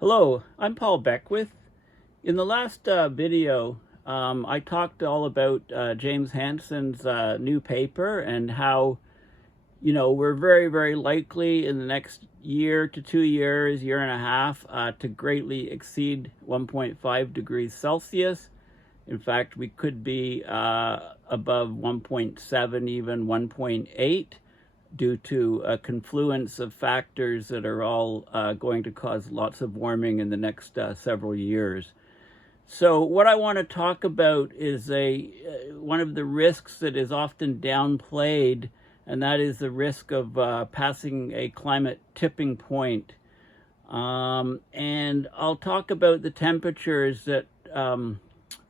Hello, I'm Paul Beckwith. In the last video, I talked all about James Hansen's new paper and how, we're very, very likely in the next year to 2 years, year and a half, to greatly exceed 1.5 degrees Celsius. In fact, we could be above 1.7, even 1.8. due to a confluence of factors that are all going to cause lots of warming in the next several years. So what I want to talk about is one of the risks that is often downplayed, and that is the risk of passing a climate tipping point. And I'll talk about the temperatures that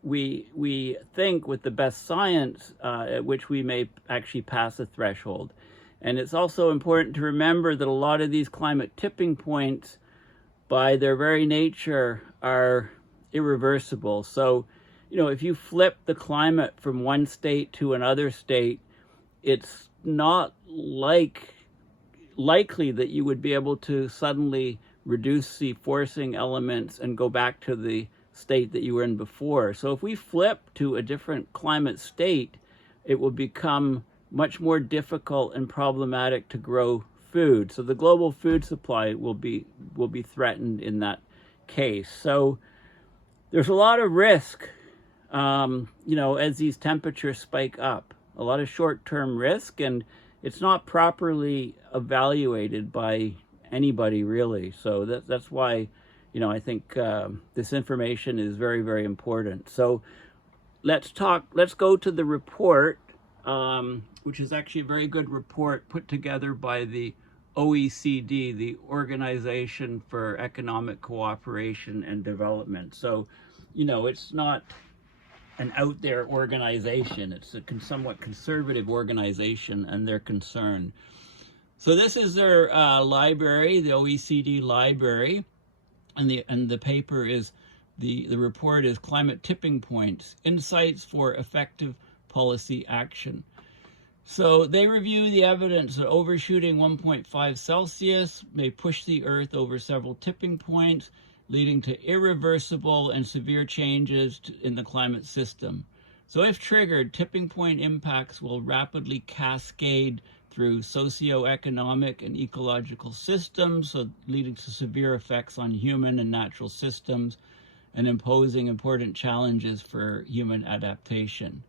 we think, with the best science, at which we may actually pass a threshold. And it's also important to remember that a lot of these climate tipping points, by their very nature, are irreversible. So, if you flip the climate from one state to another state, it's not likely that you would be able to suddenly reduce the forcing elements and go back to the state that you were in before. So if we flip to a different climate state, it will become much more difficult and problematic to grow food. So the global food supply will be threatened in that case. So there's a lot of risk, as these temperatures spike up. A lot of short-term risk, and it's not properly evaluated by anybody, really. So that's why, I think this information is very, very important. So let's go to the report, which is actually a very good report put together by the OECD, the Organization for Economic Cooperation and Development. So, it's not an out there organization. It's a somewhat conservative organization, and they're concerned. So this is their library, the OECD library, and the paper is, the report is Climate Tipping Points, Insights for Effective Policy Action. So they review the evidence that overshooting 1.5 Celsius may push the Earth over several tipping points, leading to irreversible and severe changes in the climate system. So if triggered, tipping point impacts will rapidly cascade through socioeconomic and ecological systems, so leading to severe effects on human and natural systems and imposing important challenges for human adaptation.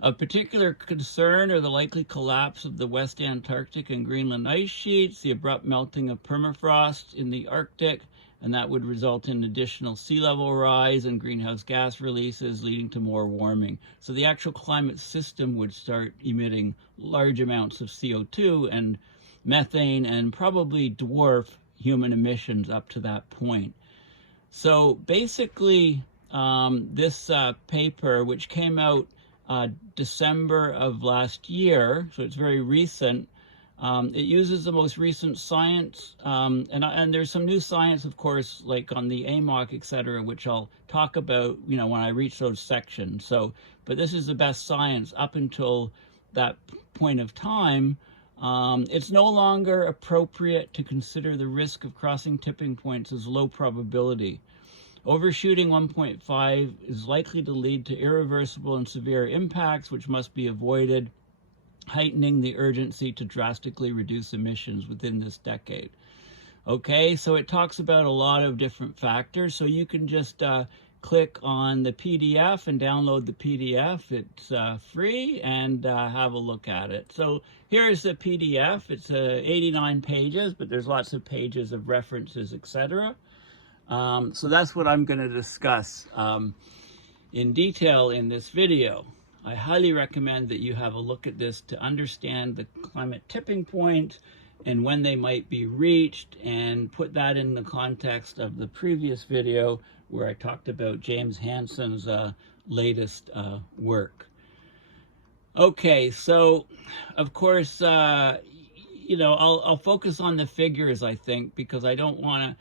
Of particular concern are the likely collapse of the West Antarctic and Greenland ice sheets, the abrupt melting of permafrost in the Arctic, and that would result in additional sea level rise and greenhouse gas releases, leading to more warming. So the actual climate system would start emitting large amounts of CO2 and methane, and probably dwarf human emissions up to that point. So basically, this paper, which came out December of last year, so it's very recent. It uses the most recent science, and there's some new science, of course, like on the AMOC, etc., which I'll talk about, when I reach those sections. So, but this is the best science up until that point of time. It's no longer appropriate to consider the risk of crossing tipping points as low probability. Overshooting 1.5 is likely to lead to irreversible and severe impacts, which must be avoided, heightening the urgency to drastically reduce emissions within this decade. Okay, so it talks about a lot of different factors. So you can just click on the PDF and download the PDF. It's free, and have a look at it. So here's the PDF. It's 89 pages, but there's lots of pages of references, etc. So that's what I'm going to discuss in detail in this video. I highly recommend that you have a look at this to understand the climate tipping point and when they might be reached, and put that in the context of the previous video where I talked about James Hansen's latest work. Okay, so of course, I'll focus on the figures, I think, because I don't want to,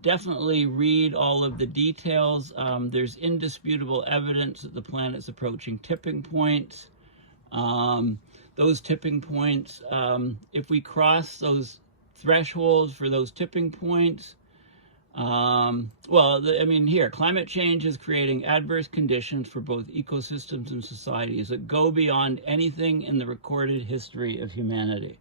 definitely read all of the details. There's indisputable evidence that the planet's approaching tipping points. Those tipping points, if we cross those thresholds for those tipping points, I mean, here, climate change is creating adverse conditions for both ecosystems and societies that go beyond anything in the recorded history of humanity.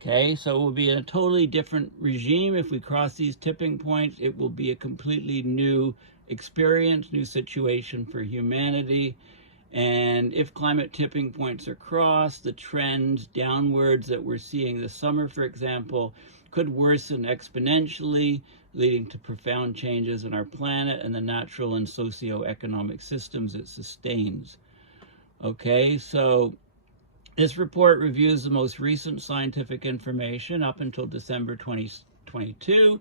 Okay, so it will be a totally different regime if we cross these tipping points. It will be a completely new experience, new situation for humanity. And if climate tipping points are crossed, the trends downwards that we're seeing this summer, for example, could worsen exponentially, leading to profound changes in our planet and the natural and socioeconomic systems it sustains. Okay, so this report reviews the most recent scientific information up until December 2022,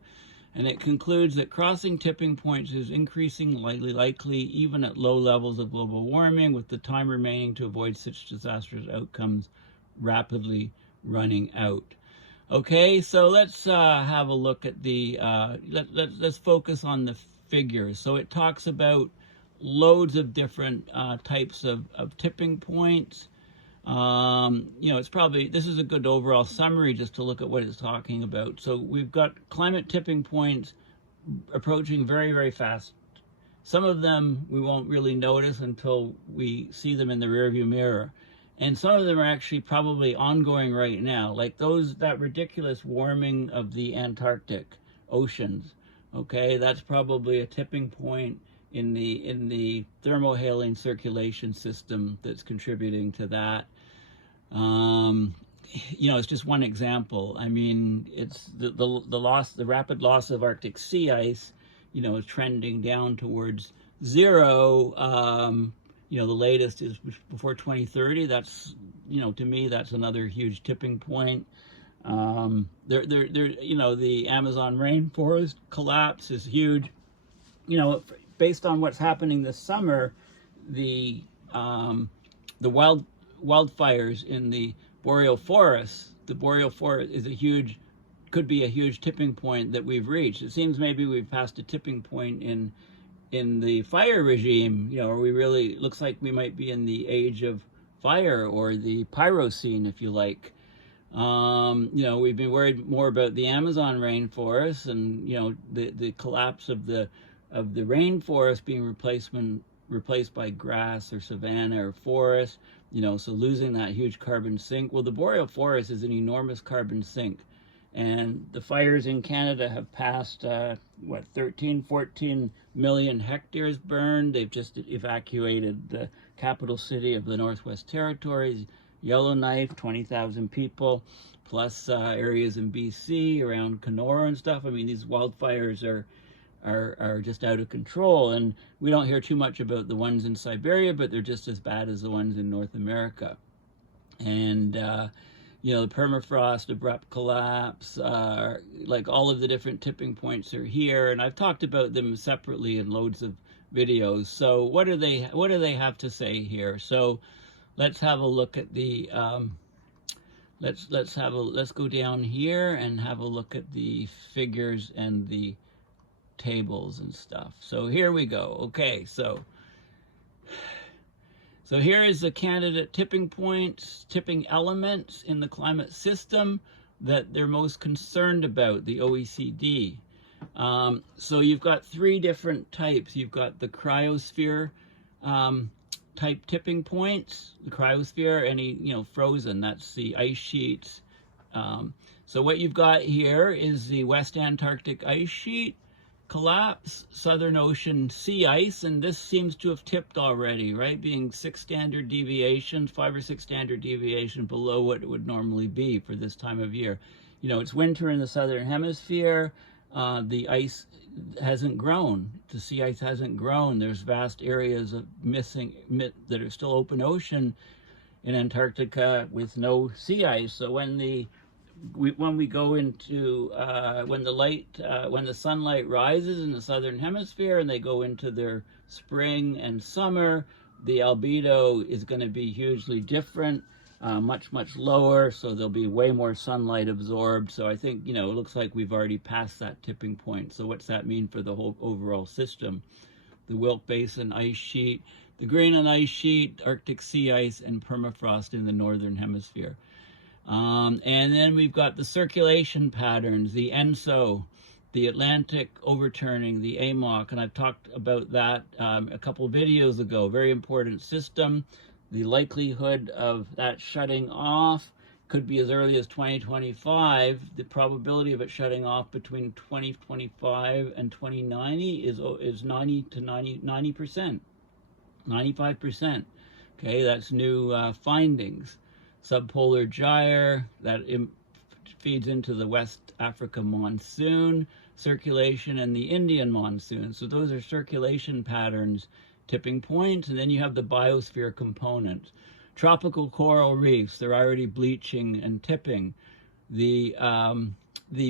and it concludes that crossing tipping points is increasingly likely even at low levels of global warming, with the time remaining to avoid such disastrous outcomes rapidly running out. Okay, so let's have a look at the, let's focus on the figures. So it talks about loads of different types of tipping points. It's probably, this is a good overall summary just to look at what it's talking about. So we've got climate tipping points approaching very, very fast. Some of them we won't really notice until we see them in the rearview mirror. And some of them are actually probably ongoing right now, like that ridiculous warming of the Antarctic oceans. Okay, that's probably a tipping point in the thermohaline circulation system that's contributing to that. It's just one example. I mean, it's the rapid loss of Arctic sea ice, is trending down towards zero. The latest is before 2030. That's, to me, that's another huge tipping point. The Amazon rainforest collapse is huge. Based on what's happening this summer, the wildfires in the boreal forest. The boreal forest is could be a huge tipping point that we've reached. It seems maybe we've passed a tipping point in the fire regime, or looks like we might be in the age of fire, or the pyrocene, if you like. We've been worried more about the Amazon rainforest and, the collapse of the rainforest being replaced by grass or savanna or forest, so losing that huge carbon sink. Well, the boreal forest is an enormous carbon sink. And the fires in Canada have passed, 14 million hectares burned. They've just evacuated the capital city of the Northwest Territories, Yellowknife, 20,000 people, plus areas in BC around Kenora and stuff. I mean, these wildfires are just out of control. And we don't hear too much about the ones in Siberia, but they're just as bad as the ones in North America. And, the permafrost, abrupt collapse, like all of the different tipping points are here, and I've talked about them separately in loads of videos. So what do they have to say here? So let's have a look at the let's go down here and have a look at the figures and the tables and stuff. So here we go. Okay, so here is the candidate tipping points, tipping elements in the climate system that they're most concerned about, the OECD. So you've got three different types. You've got the cryosphere type tipping points. The cryosphere, any, frozen, that's the ice sheets. So what you've got here is the West Antarctic ice sheet collapse, Southern Ocean sea ice, and this seems to have tipped already, right? Being 5 or 6 standard deviation below what it would normally be for this time of year. It's winter in the Southern Hemisphere. The ice hasn't grown. The sea ice hasn't grown. There's vast areas of that are still open ocean in Antarctica with no sea ice. So when we go into when the sunlight rises in the Southern Hemisphere and they go into their spring and summer, the albedo is going to be hugely different, much lower, so there'll be way more sunlight absorbed. So I think, it looks like we've already passed that tipping point. So what's that mean for the whole overall system? The Wilkes Basin ice sheet, the Greenland ice sheet, Arctic sea ice, and permafrost in the Northern Hemisphere. And then we've got the circulation patterns, the ENSO, the Atlantic overturning, the AMOC, and I've talked about that a couple of videos ago. Very important system. The likelihood of that shutting off could be as early as 2025. The probability of it shutting off between 2025 and 2090 is 90 to 90%, 95%. Okay, that's new findings. Subpolar gyre, that feeds into the West Africa monsoon circulation and the Indian monsoon. So those are circulation patterns, tipping points, and then you have the biosphere component. Tropical coral reefs, they're already bleaching and tipping. The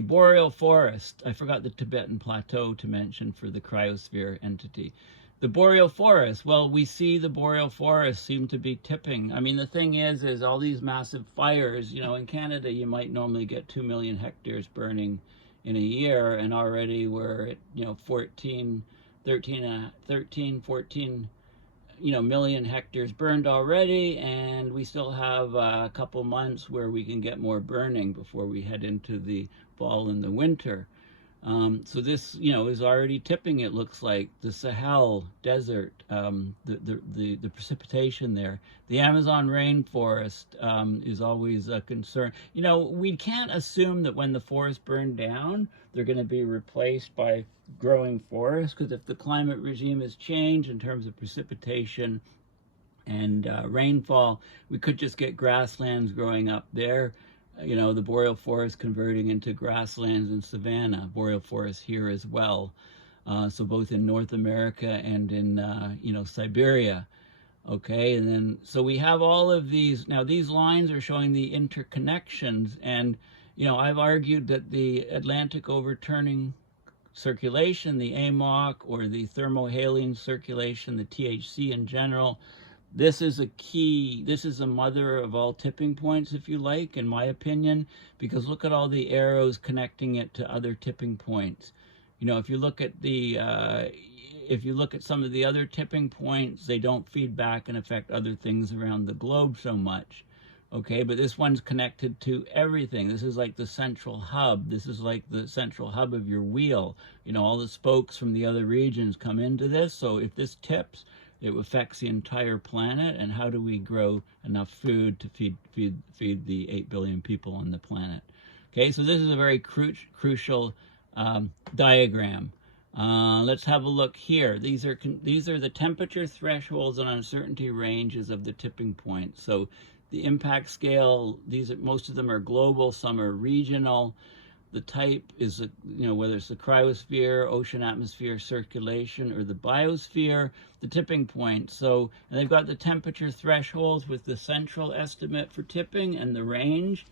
boreal forest, I forgot the Tibetan plateau to mention for the cryosphere entity. The boreal forest, well, we see the boreal forest seem to be tipping. I mean, the thing is all these massive fires, you know, in Canada, you might normally get 2 million hectares burning in a year, and already we're at, you know, 14, you know, million hectares burned already, and we still have a couple months where we can get more burning before we head into the fall and the winter. So this, you know, is already tipping. It looks like the Sahel desert, the precipitation there. The Amazon rainforest is always a concern. You know, we can't assume that when the forests burn down, they're going to be replaced by growing forests, because if the climate regime has changed in terms of precipitation and rainfall, we could just get grasslands growing up there. You know, the boreal forest converting into grasslands and savanna, boreal forest here as well. So both in North America and in, you know, Siberia. Okay, and then, so we have all of these. Now, these lines are showing the interconnections. And, you know, I've argued that the Atlantic overturning circulation, the AMOC, or the thermohaline circulation, the THC in general, this is a key, this is a mother of all tipping points, if you like, in my opinion, because look at all the arrows connecting it to other tipping points. You know, if you look at the, if you look at some of the other tipping points, they don't feed back and affect other things around the globe so much. Okay, but this one's connected to everything. This is like the central hub. This is like the central hub of your wheel. You know, all the spokes from the other regions come into this. So if this tips, it affects the entire planet. And how do we grow enough food to feed the 8 billion people on the planet? Okay, so this is a very crucial diagram. Let's have a look here. These are the temperature thresholds and uncertainty ranges of the tipping points. So the impact scale, most of them are global, some are regional. The type is, you know, whether it's the cryosphere, ocean atmosphere circulation, or the biosphere, the tipping point. So, and they've got the temperature thresholds with the central estimate for tipping and the range,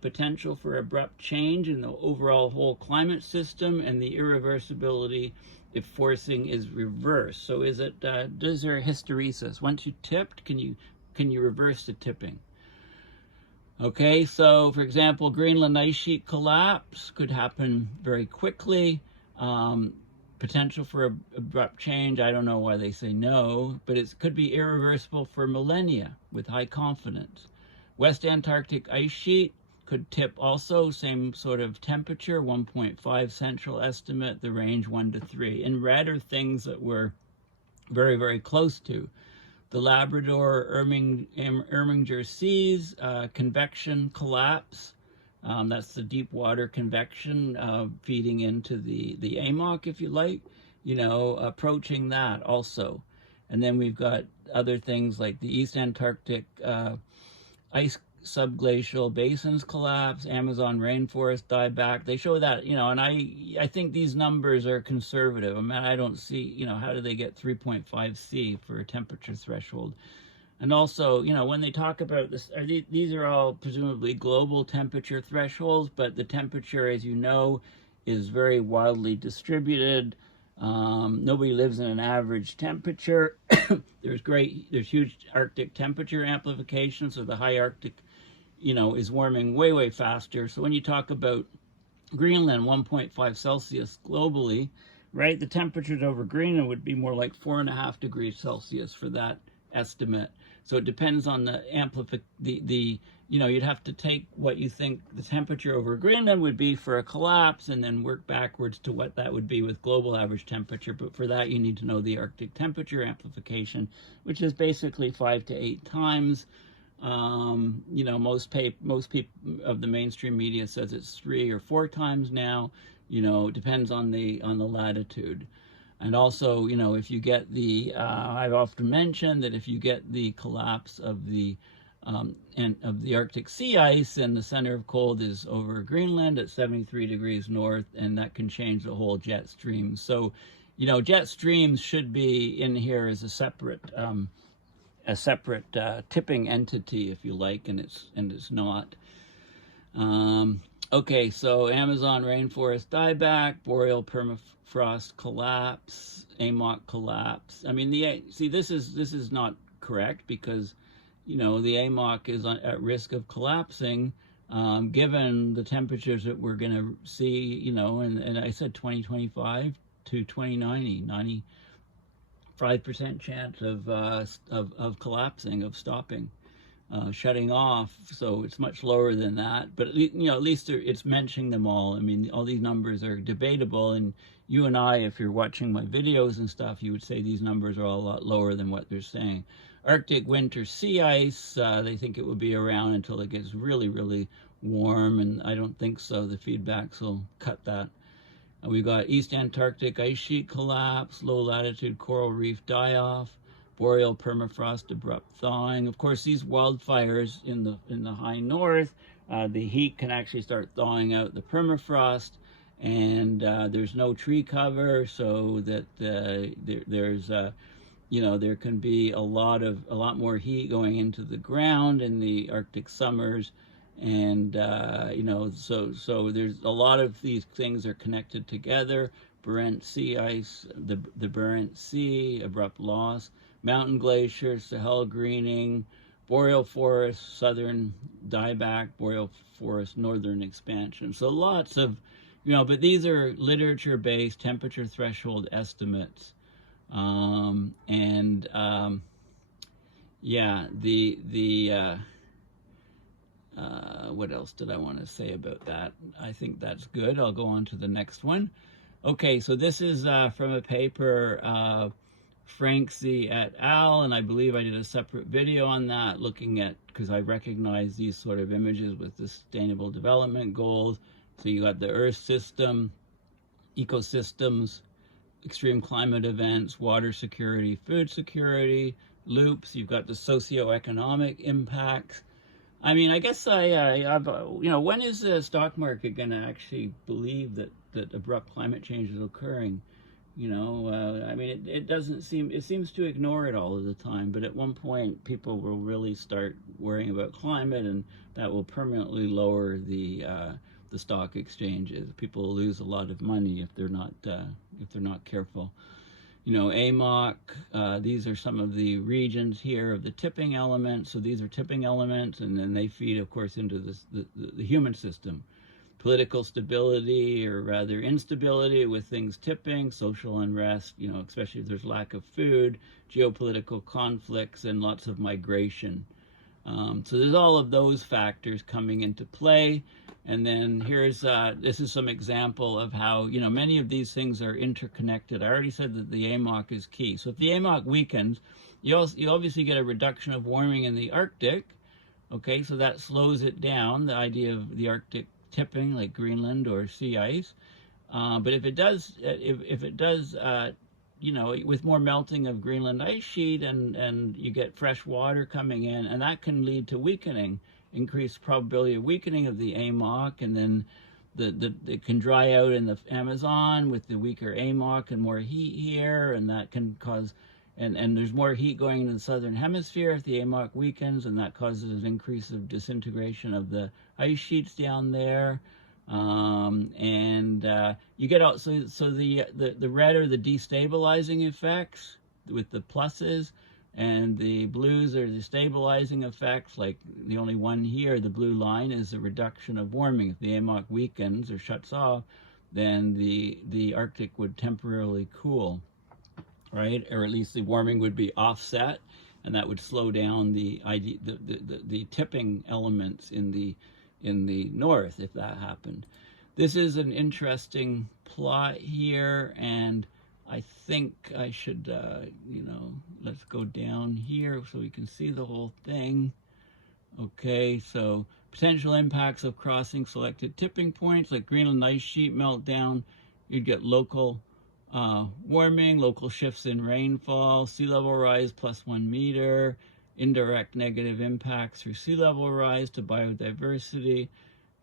potential for abrupt change in the overall whole climate system, and the irreversibility if forcing is reversed. So is there hysteresis? Once you tipped, can you reverse the tipping? Okay, so for example, Greenland ice sheet collapse could happen very quickly. Potential for abrupt change, I don't know why they say no, but it could be irreversible for millennia with high confidence. West Antarctic ice sheet could tip also, same sort of temperature, 1.5 central estimate, the range 1 to 3. In red are things that we're very, very close to. The Labrador Erminger Seas, convection collapse. That's the deep water convection feeding into the AMOC, if you like, you know, approaching that also. And then we've got other things like the East Antarctic ice subglacial basins collapse, Amazon rainforest dieback. They show that, you know, and I think these numbers are conservative. I mean, I don't see, you know, how do they get 3.5 C for a temperature threshold? And also, you know, when they talk about this, these are all presumably global temperature thresholds, but the temperature, as you know, is very wildly distributed. Nobody lives in an average temperature. There's huge Arctic temperature amplification, so the high Arctic, you know, is warming way, way faster. So when you talk about Greenland, 1.5 Celsius globally, right, the temperatures over Greenland would be more like 4.5 degrees Celsius for that estimate. So it depends on the you'd have to take what you think the temperature over Greenland would be for a collapse and then work backwards to what that would be with global average temperature. But for that, you need to know the Arctic temperature amplification, which is basically 5 to 8 times. Most people of the mainstream media says it's 3 or 4 times now. It depends on the latitude. And also, if you get I've often mentioned that if you get the collapse of the Arctic sea ice, and the center of cold is over Greenland at 73 degrees north, and that can change the whole jet stream. So, jet streams should be in here as a separate tipping entity, if you like, and it's not. Okay, so Amazon rainforest dieback, boreal permafrost collapse, AMOC collapse. I mean, this is not correct, because the AMOC is at risk of collapsing, given the temperatures that we're going to see. And I said 2025 to 2090, 95% chance of collapsing, of stopping. Shutting off, so it's much lower than that. But at least it's mentioning them all. I mean, all these numbers are debatable, and you and I, if you're watching my videos and stuff, you would say these numbers are all a lot lower than what they're saying. Arctic winter sea ice, they think it will be around until it gets really, really warm, and I don't think so. The feedbacks will cut that. We've got East Antarctic ice sheet collapse, low latitude coral reef die-off, boreal permafrost abrupt thawing. Of course, these wildfires in the high north, the heat can actually start thawing out the permafrost, and there's no tree cover, so that there can be a lot more heat going into the ground in the Arctic summers, and so there's a lot of these things are connected together. Barents sea ice, the Barents Sea, abrupt loss, mountain glaciers, Sahel greening, boreal forest, southern dieback, boreal forest, northern expansion. So lots of, but these are literature-based temperature threshold estimates. What else did I want to say about that? I think that's good. I'll go on to the next one. Okay, so this is from a paper, Franksy et al., and I believe I did a separate video on that, looking at, because I recognize these sort of images with the Sustainable Development Goals. So you got the Earth system, ecosystems, extreme climate events, water security, food security, loops. You've got the socioeconomic impacts. I mean, I guess when is the stock market going to actually believe that abrupt climate change is occurring? I mean, it seems to ignore it all of the time, but at one point people will really start worrying about climate, and that will permanently lower the stock exchanges. People will lose a lot of money if they're not careful. AMOC, these are some of the regions here of the tipping elements. So these are tipping elements, and then they feed, of course, into the human system. Political stability, or rather instability, with things tipping, social unrest, especially if there's lack of food, geopolitical conflicts, and lots of migration. So there's all of those factors coming into play. And then this is some example of how, many of these things are interconnected. I already said that the AMOC is key. So if the AMOC weakens, you obviously get a reduction of warming in the Arctic. Okay, so that slows it down, the idea of the Arctic tipping, like Greenland or sea ice. But if it does, with more melting of Greenland ice sheet, and you get fresh water coming in, and that can lead to weakening, increased probability of weakening of the AMOC, and then it can dry out in the Amazon with the weaker AMOC and more heat here, and that can cause, and there's more heat going into the southern hemisphere if the AMOC weakens, and that causes an increase of disintegration of the ice sheets down there. You get out, so the red are the destabilizing effects with the pluses, and the blues are the stabilizing effects. Like the only one here, the blue line, is the reduction of warming. If the AMOC weakens or shuts off, then the Arctic would temporarily cool, right? Or at least the warming would be offset. and that would slow down the tipping elements in the north if that happened. This is an interesting plot here, and I think I should, let's go down here so we can see the whole thing. Okay, so potential impacts of crossing selected tipping points, like Greenland ice sheet meltdown. You'd get local warming, local shifts in rainfall, sea level rise +1 meter, indirect negative impacts through sea level rise to biodiversity.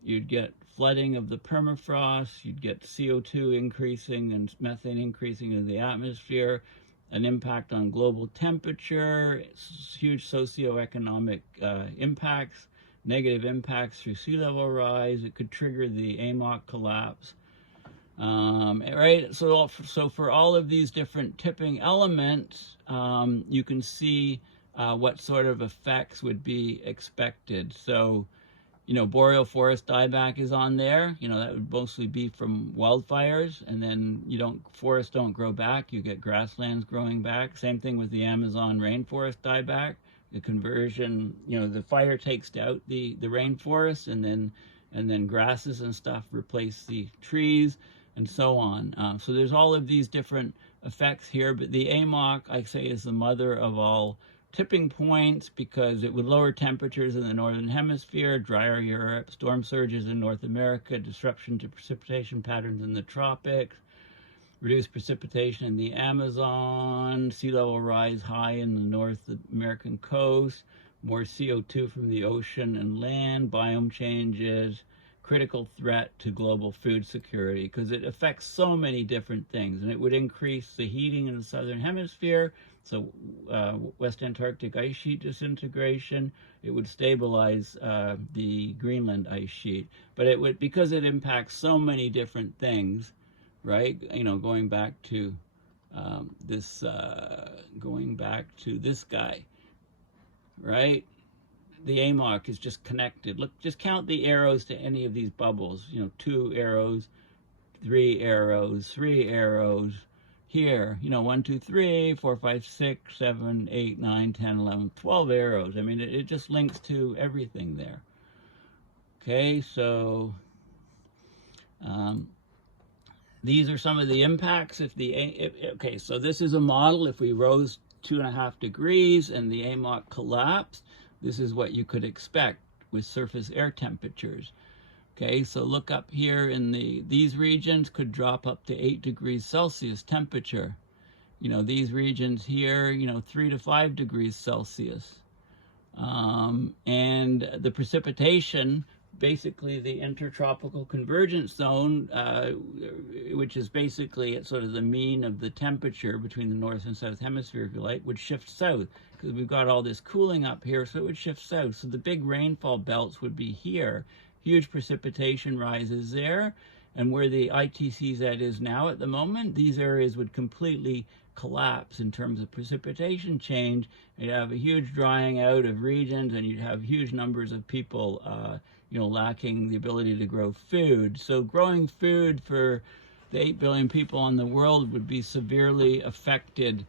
You'd get flooding of the permafrost, you'd get CO2 increasing and methane increasing in the atmosphere, an impact on global temperature, huge socioeconomic impacts, negative impacts through sea level rise. It could trigger the AMOC collapse. Right, so for all of these different tipping elements, you can see what sort of effects would be expected. So, boreal forest dieback is on there. That would mostly be from wildfires, and then forests don't grow back. You get grasslands growing back. Same thing with the Amazon rainforest dieback. The conversion, the fire takes out the rainforest, and then grasses and stuff replace the trees, and so on. So there's all of these different effects here, but the AMOC, I say, is the mother of all tipping points, because it would lower temperatures in the northern hemisphere, drier Europe, storm surges in North America, disruption to precipitation patterns in the tropics, reduced precipitation in the Amazon, sea level rise high in the North American coast, more CO2 from the ocean and land, biome changes, critical threat to global food security, because it affects so many different things, and it would increase the heating in the southern hemisphere. So West Antarctic ice sheet disintegration. It would stabilize the Greenland ice sheet, but it would, because it impacts so many different things, right? Going back to this guy, right? The AMOC is just connected. Look, just count the arrows to any of these bubbles. 2 arrows, 3 arrows, 3 arrows. Here, 1, 2, 3, 4, 5, 6, 7, 8, 9, 10, 11, 12 arrows. I mean, it just links to everything there. Okay, so these are some of the impacts. Okay, so this is a model. If we rose 2.5 degrees and the AMOC collapsed, this is what you could expect with surface air temperatures. Okay, so look up here in these regions could drop up to 8 degrees Celsius temperature. These regions here, 3 to 5 degrees Celsius. And the precipitation, basically the intertropical convergence zone, which is basically at sort of the mean of the temperature between the north and south hemisphere, if you like, would shift south, because we've got all this cooling up here, so it would shift south. So the big rainfall belts would be here. Huge precipitation rises there, and where the ITCZ is now at the moment, these areas would completely collapse in terms of precipitation change. You'd have a huge drying out of regions, and you'd have huge numbers of people lacking the ability to grow food. So growing food for the 8 billion people in the world would be severely affected.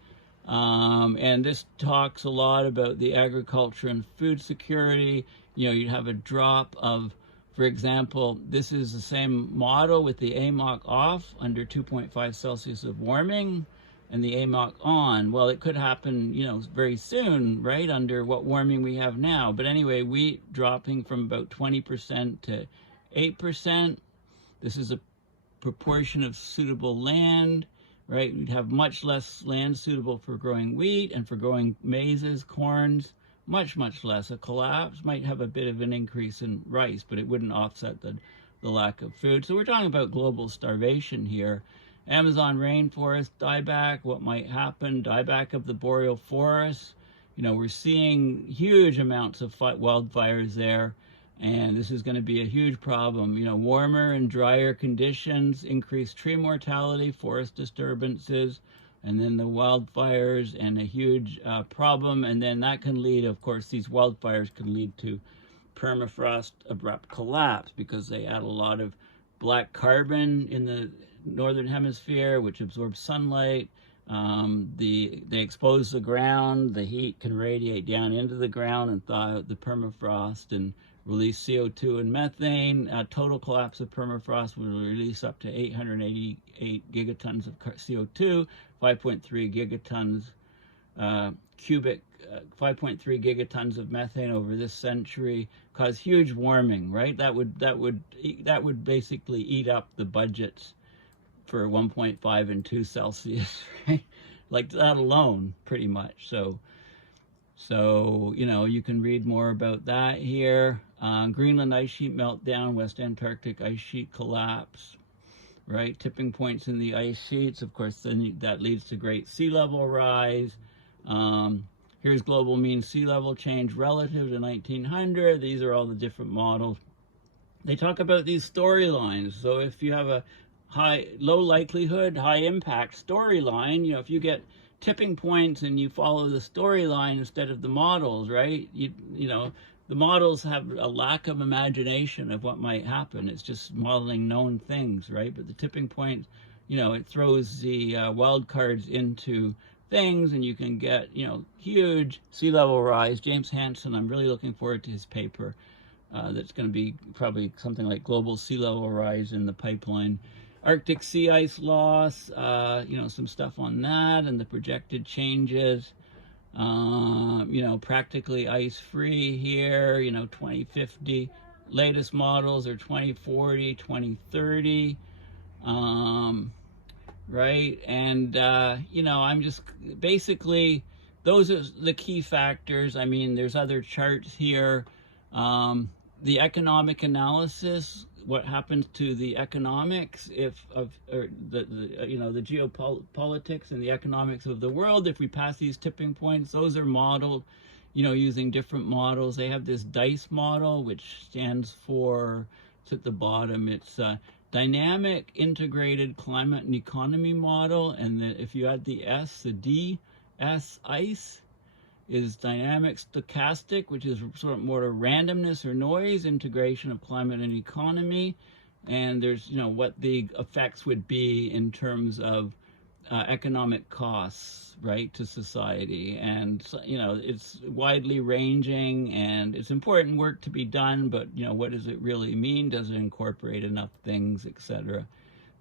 And this talks a lot about the agriculture and food security. You'd have a drop of, for example, this is the same model with the AMOC off under 2.5 Celsius of warming, and the AMOC on. Well, it could happen, very soon, right, under what warming we have now. But anyway, wheat dropping from about 20% to 8%. This is a proportion of suitable land, right? We'd have much less land suitable for growing wheat and for growing maize, corns, much, much less. A collapse might have a bit of an increase in rice, but it wouldn't offset the lack of food. So we're talking about global starvation here. Amazon rainforest dieback, what might happen? Dieback of the boreal forests. We're seeing huge amounts of wildfires there, and this is going to be a huge problem. Warmer and drier conditions, increased tree mortality, forest disturbances, and then the wildfires, and a huge problem. And then that can lead, of course, these wildfires can lead to permafrost abrupt collapse, because they add a lot of black carbon in the northern hemisphere, which absorbs sunlight, They expose the ground, the heat can radiate down into the ground and thaw out the permafrost and release CO2 and methane. Total collapse of permafrost will release up to 888 gigatons of CO2, 5.3 gigatons cubic, 5.3 gigatons of methane over this century, cause huge warming, right? That would basically eat up the budgets for 1.5 and 2 Celsius, right? Like that alone, pretty much. So you know, you can read more about that here. Greenland ice sheet meltdown, West Antarctic ice sheet collapse, right? Tipping points in the ice sheets, of course, then that leads to great sea level rise. Here's global mean sea level change relative to 1900. These are all the different models. They talk about these storylines. So if you have a low likelihood, high impact storyline, you know, if you get tipping points and you follow the storyline instead of the models, right? You know, the models have a lack of imagination of what might happen. It's just modeling known things, right? But the tipping point, you know, it throws the wild cards into things, and you can get, you know, huge sea level rise. James Hansen, I'm really looking forward to his paper. That's going to be probably something like global sea level rise in the pipeline. Arctic sea ice loss, you know, some stuff on that and the projected changes. You know, practically ice-free here, you know, 2050. Latest models are 2040, 2030. Right? And, you know, I'm just basically, those are the key factors. I mean, there's other charts here. The economic analysis, what happens to the economics or you know, the geopolitics and the economics of the world if we pass these tipping points. Those are modeled, you know, using different models. They have this DICE model, which stands for, it's at the bottom, it's Dynamic Integrated Climate and Economy Model, and if you add the S, the DS, ICE, is dynamic stochastic, which is sort of more randomness or noise, integration of climate and economy. And there's, you know, what the effects would be in terms of economic costs, right, to society. And, you know, it's widely ranging and it's important work to be done, but, you know, what does it really mean? Does it incorporate enough things, etc.?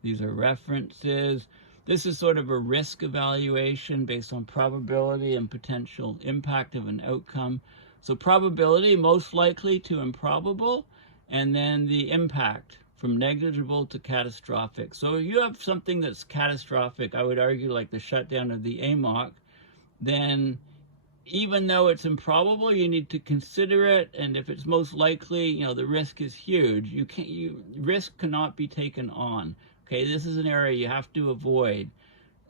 These are references. This is sort of a risk evaluation based on probability and potential impact of an outcome. So probability, most likely to improbable, and then the impact from negligible to catastrophic. So if you have something that's catastrophic, I would argue like the shutdown of the AMOC, then even though it's improbable, you need to consider it. And if it's most likely, you know, the risk is huge. Risk cannot be taken on. Okay, this is an area you have to avoid,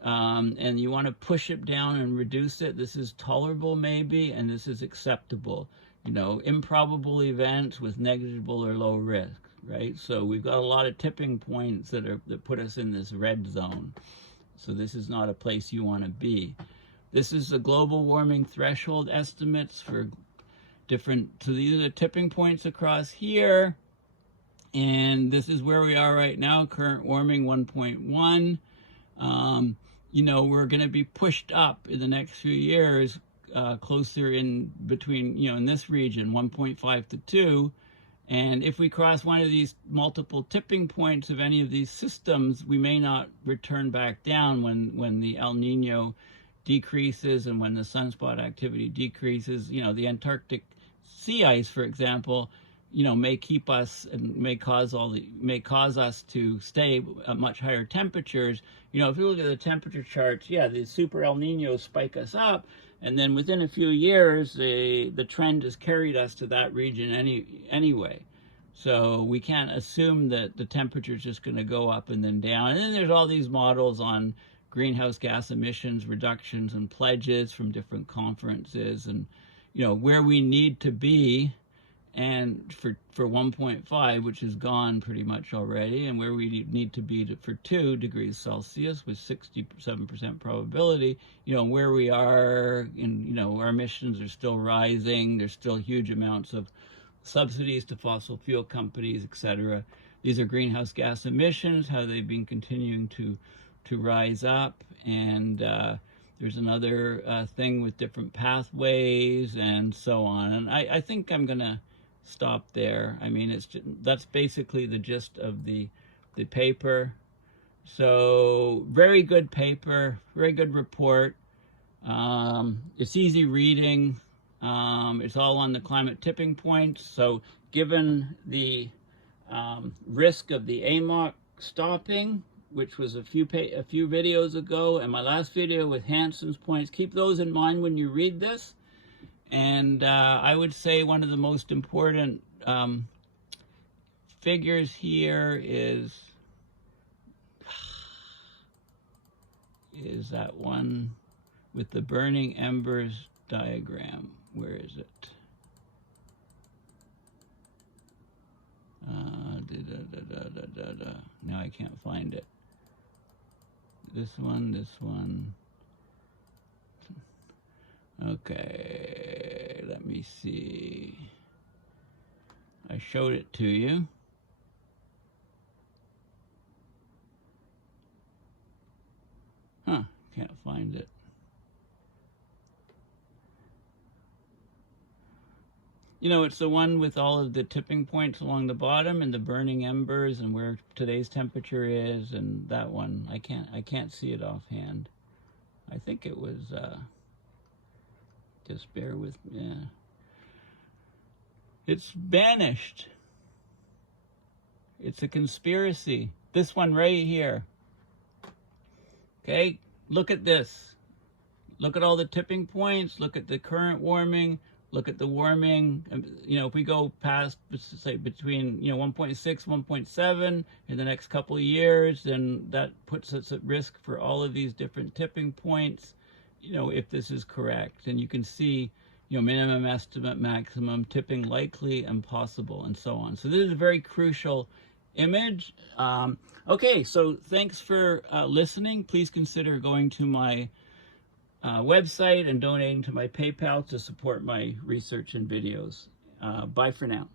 and you want to push it down and reduce it. This is tolerable maybe, and this is acceptable. You know, improbable events with negligible or low risk, right? So we've got a lot of tipping points that put us in this red zone. So this is not a place you want to be. This is the global warming threshold estimates for different, so these are the tipping points across here. And this is where we are right now, current warming 1.1. You know, we're going to be pushed up in the next few years, closer in between, you know, in this region, 1.5 to 2. And if we cross one of these multiple tipping points of any of these systems, we may not return back down when the El Nino decreases and when the sunspot activity decreases. You know, the Antarctic sea ice, for example, you know, may keep us and may cause us to stay at much higher temperatures. You know, if you look at the temperature charts, yeah, the super El Niños spike us up, and then within a few years, the trend has carried us to that region anyway. So we can't assume that the temperature is just going to go up and then down. And then there's all these models on greenhouse gas emissions reductions and pledges from different conferences, and, you know, where we need to be, and for 1.5, which is gone pretty much already, and where we need to be for 2 degrees Celsius with 67% probability, you know, where we are in, you know, our emissions are still rising. There's still huge amounts of subsidies to fossil fuel companies, etc. These are greenhouse gas emissions, how they've been continuing to to rise up, and there's another thing with different pathways and so on. And I think I'm gonna stop there. I mean, that's basically the gist of the paper. So very good paper, very good report. It's easy reading. It's all on the climate tipping points. So given the risk of the AMOC stopping, which was a few videos ago, and my last video with Hansen's points, keep those in mind when you read this. And I would say one of the most important figures here is that one with the burning embers diagram. Where is it? Now I can't find it. This one. Okay, let me see. I showed it to you. Can't find it. You know, it's the one with all of the tipping points along the bottom and the burning embers and where today's temperature is, and that one. I can't see it offhand. I think it was just bear with me. Yeah. It's vanished. It's a conspiracy. This one right here. Okay, look at this. Look at all the tipping points. Look at the current warming. Look at the warming. You know, if we go past, say, between 1.6, 1.7 in the next couple of years, then that puts us at risk for all of these different tipping points. You know, if this is correct, and you can see, minimum estimate, maximum, tipping likely and possible, and so on. So this is a very crucial image. Okay, so thanks for listening. Please consider going to my website and donating to my PayPal to support my research and videos. Bye for now.